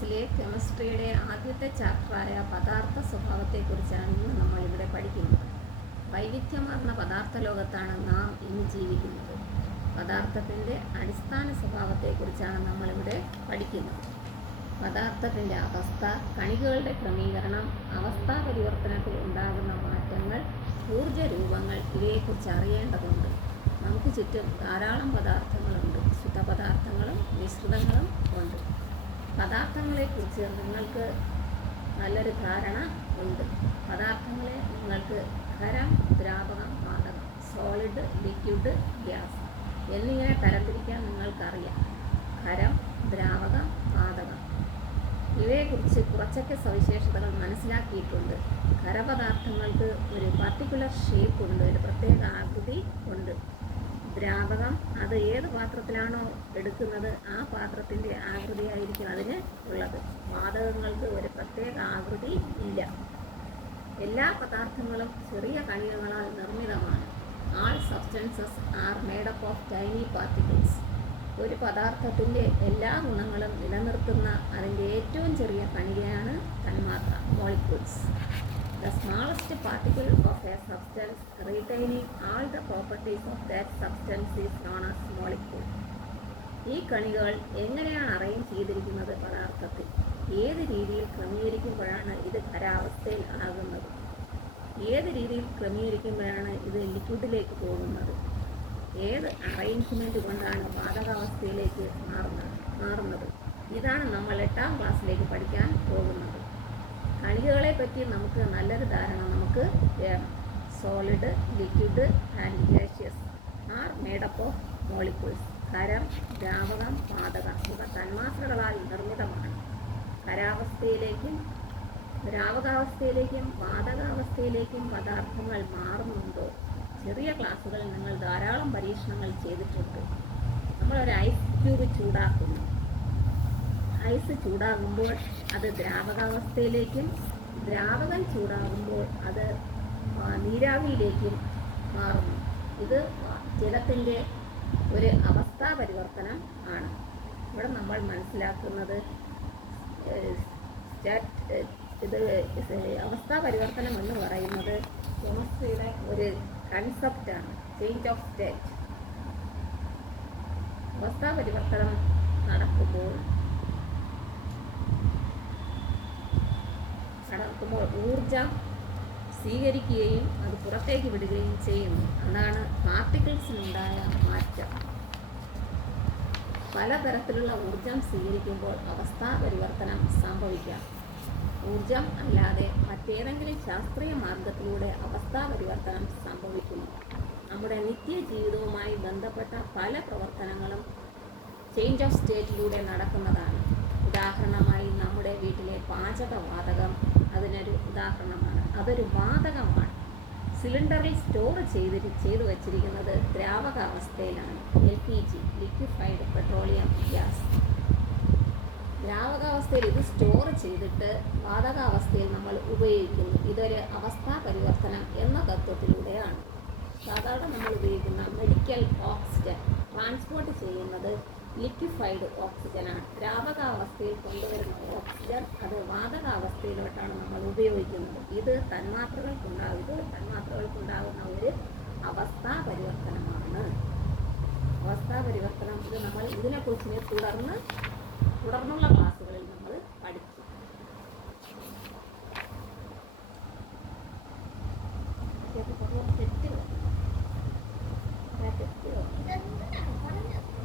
ക്ലാസ്സിലെ കെമിസ്ട്രിയുടെ ആദ്യത്തെ ചാപ്റ്ററായ പദാർത്ഥ സ്വഭാവത്തെക്കുറിച്ചാണ് ഇന്ന് നമ്മളിവിടെ പഠിക്കുന്നത്. വൈവിധ്യമാർന്ന പദാർത്ഥ ലോകത്താണ് നാം ഇന്ന് ജീവിക്കുന്നത്. പദാർത്ഥത്തിൻ്റെ അടിസ്ഥാന സ്വഭാവത്തെക്കുറിച്ചാണ് നമ്മളിവിടെ പഠിക്കുന്നത്. പദാർത്ഥത്തിൻ്റെ അവസ്ഥ, കണികകളുടെ ക്രമീകരണം, അവസ്ഥാ പരിവർത്തനത്തിൽ ഉണ്ടാകുന്ന മാറ്റങ്ങൾ, ഊർജ രൂപങ്ങൾ ഇവയെക്കുറിച്ച് അറിയേണ്ടതുണ്ട്. നമുക്ക് ചുറ്റും ധാരാളം പദാർത്ഥങ്ങളുണ്ട്. ശുദ്ധപദാർത്ഥങ്ങളും മിശ്രിതങ്ങളും ഉണ്ട്. പദാർത്ഥങ്ങളെക്കുറിച്ച് നിങ്ങൾക്ക് നല്ലൊരു ധാരണ ഉണ്ട്. പദാർത്ഥങ്ങളെ നിങ്ങൾക്ക് ഖരം, ദ്രാവകം, വാതകം, സോളിഡ്, ലിക്വിഡ്, ഗ്യാസ് എന്നിങ്ങനെ തരംതിരിക്കാൻ നിങ്ങൾക്കറിയാം. ഖരം, ദ്രാവകം, വാതകം ഇവയെക്കുറിച്ച് കുറച്ചൊക്കെ സവിശേഷതകൾ മനസ്സിലാക്കിയിട്ടുണ്ട്. ഖരപദാർത്ഥങ്ങൾക്ക് ഒരു പർട്ടിക്കുലർ ഷേപ്പ് ഉണ്ട്, ഒരു പ്രത്യേക ആകൃതി ഉണ്ട്. ദ്രാവകം അത് ഏത് പാത്രത്തിലാണോ എടുക്കുന്നത് ആ പാത്രത്തിൻ്റെ ആകൃതിയായിരിക്കും അതിന് ഉള്ളത്. വാതകങ്ങൾക്ക് ഒരു പ്രത്യേക ആകൃതി ഇല്ല. എല്ലാ പദാർത്ഥങ്ങളും ചെറിയ കണികകളാൽ നിർമ്മിതമാണ്. All substances are made up of tiny particles. ഒരു പദാർത്ഥത്തിൻ്റെ എല്ലാ ഗുണങ്ങളും നിലനിർത്തുന്ന അതിൻ്റെ ഏറ്റവും ചെറിയ കണികയാണ് തന്മാത്ര, molecules. The smallest particle of a substance retaining all the properties of that substance is known as molecule. ഈ കണികകൾ എങ്ങനെയാണ് അറേഞ്ച് ചെയ്തിരിക്കുന്നത് പദാർത്ഥത്തിൽ? ഏത് രീതിയിൽ ക്രമീകരിക്കുമ്പോഴാണ് ഇത് ഖരാവസ്ഥയിൽ ആകുന്നത്? ഏത് രീതിയിൽ ക്രമീകരിക്കുമ്പോഴാണ് ഇത് ലിക്വിഡിലേക്ക് പോകുന്നത്? ഏത് അറേഞ്ച്മെൻറ്റ് കൊണ്ടാണ് വാതകാവസ്ഥയിലേക്ക് മാറുന്നത്? ഇതാണ് നമ്മൾ 8ാം ക്ലാസ്സിലേക്ക് പഠിക്കാൻ പോകുന്നത്. കണികകളെ പറ്റി നമുക്ക് നല്ലൊരു ധാരണ നമുക്ക് വേണം. Solid, liquid and gaseous are made up of molecules. ഖരം, ദ്രാവകം, വാതകം ഇവ തന്മാത്രകളാൽ നിർമ്മിതമാണ്. ഖരാവസ്ഥയിലേക്കും ദ്രാവകാവസ്ഥയിലേക്കും വാതകാവസ്ഥയിലേക്കും പദാർത്ഥങ്ങൾ മാറുന്നുണ്ടോ? ചെറിയ ക്ലാസ്സുകളിൽ നിങ്ങൾ ധാരാളം പരീക്ഷണങ്ങൾ ചെയ്തിട്ടുണ്ട്. നമ്മളൊരു ഐസ് ക്യൂബ് ചൂടാക്കുന്നു. ഐസ് ചൂടാകുമ്പോൾ അത് ദ്രാവകാവസ്ഥയിലേക്കും ദ്രാവകം ചൂടാകുമ്പോൾ അത് നീരാവിയിലേക്കും മാറുന്നു. ഇത് ജലത്തിൻ്റെ ഒരു അവസ്ഥാ പരിവർത്തനം ആണ്. ഇവിടെ നമ്മൾ മനസ്സിലാക്കുന്നത് ഇത് അവസ്ഥാ പരിവർത്തനം എന്ന് പറയുന്നത് കെമിസ്ട്രിയുടെ ഒരു കൺസെപ്റ്റാണ്. Change of state. അവസ്ഥാ പരിവർത്തനം നടക്കുമ്പോൾ ഊർജം സ്വീകരിക്കുകയും അത് പുറത്തേക്ക് വിടുകയും ചെയ്യുന്നു. അതാണ് പാർട്ടിക്കിൾസിനുണ്ടായ മാറ്റം. പലതരത്തിലുള്ള ഊർജം സ്വീകരിക്കുമ്പോൾ അവസ്ഥാ പരിവർത്തനം സംഭവിക്കാം. ഊർജം അല്ലാതെ മറ്റേതെങ്കിലും ശാസ്ത്രീയ മാർഗത്തിലൂടെ അവസ്ഥാ പരിവർത്തനം സംഭവിക്കുന്നു. നമ്മുടെ നിത്യജീവിതവുമായി ബന്ധപ്പെട്ട പല പ്രവർത്തനങ്ങളും ചേഞ്ച് ഓഫ് സ്റ്റേറ്റിലൂടെ നടക്കുന്നതാണ്. ഉദാഹരണമായി നമ്മുടെ വീട്ടിലെ പാചകവാതകം അതിനൊരു ഉദാഹരണമാണ്. അതൊരു വാതകമാണ്. സിലിണ്ടറിൽ സ്റ്റോർ ചെയ്തു വച്ചിരിക്കുന്നത് ദ്രാവകാവസ്ഥയിലാണ്. LPG, liquefied petroleum gas. ദ്രാവകാവസ്ഥയിൽ ഇത് സ്റ്റോർ ചെയ്തിട്ട് വാതകാവസ്ഥയിൽ നമ്മൾ ഉപയോഗിക്കുന്നു. ഇതൊരു അവസ്ഥാ പരിവർത്തനം എന്ന തത്വത്തിലൂടെയാണ്. സാധാരണ നമ്മൾ ഉപയോഗിക്കുന്ന മെഡിക്കൽ ഓക്സിജൻ ട്രാൻസ്പോർട്ട് ചെയ്യുന്നത് ലിക്വിഫൈഡ് ഓക്സിജനാണ്. ദ്രാവകാവസ്ഥയിൽ കൊണ്ടുവരുന്ന ഓക്സിജൻ അത് വാതകാവസ്ഥയിലോട്ടാണ് നമ്മൾ ഉപയോഗിക്കുന്നത്. ഇത് തന്മാത്രകൾക്കുണ്ടാകുന്ന ഒരു അവസ്ഥാ പരിവർത്തനമാണ്. അവസ്ഥാ പരിവർത്തനം ഇത് നമ്മൾ ഇതിനെക്കുറിച്ച് തുടർന്നുള്ള ക്ലാസ്സുകളിൽ നമ്മൾ പഠിക്കും.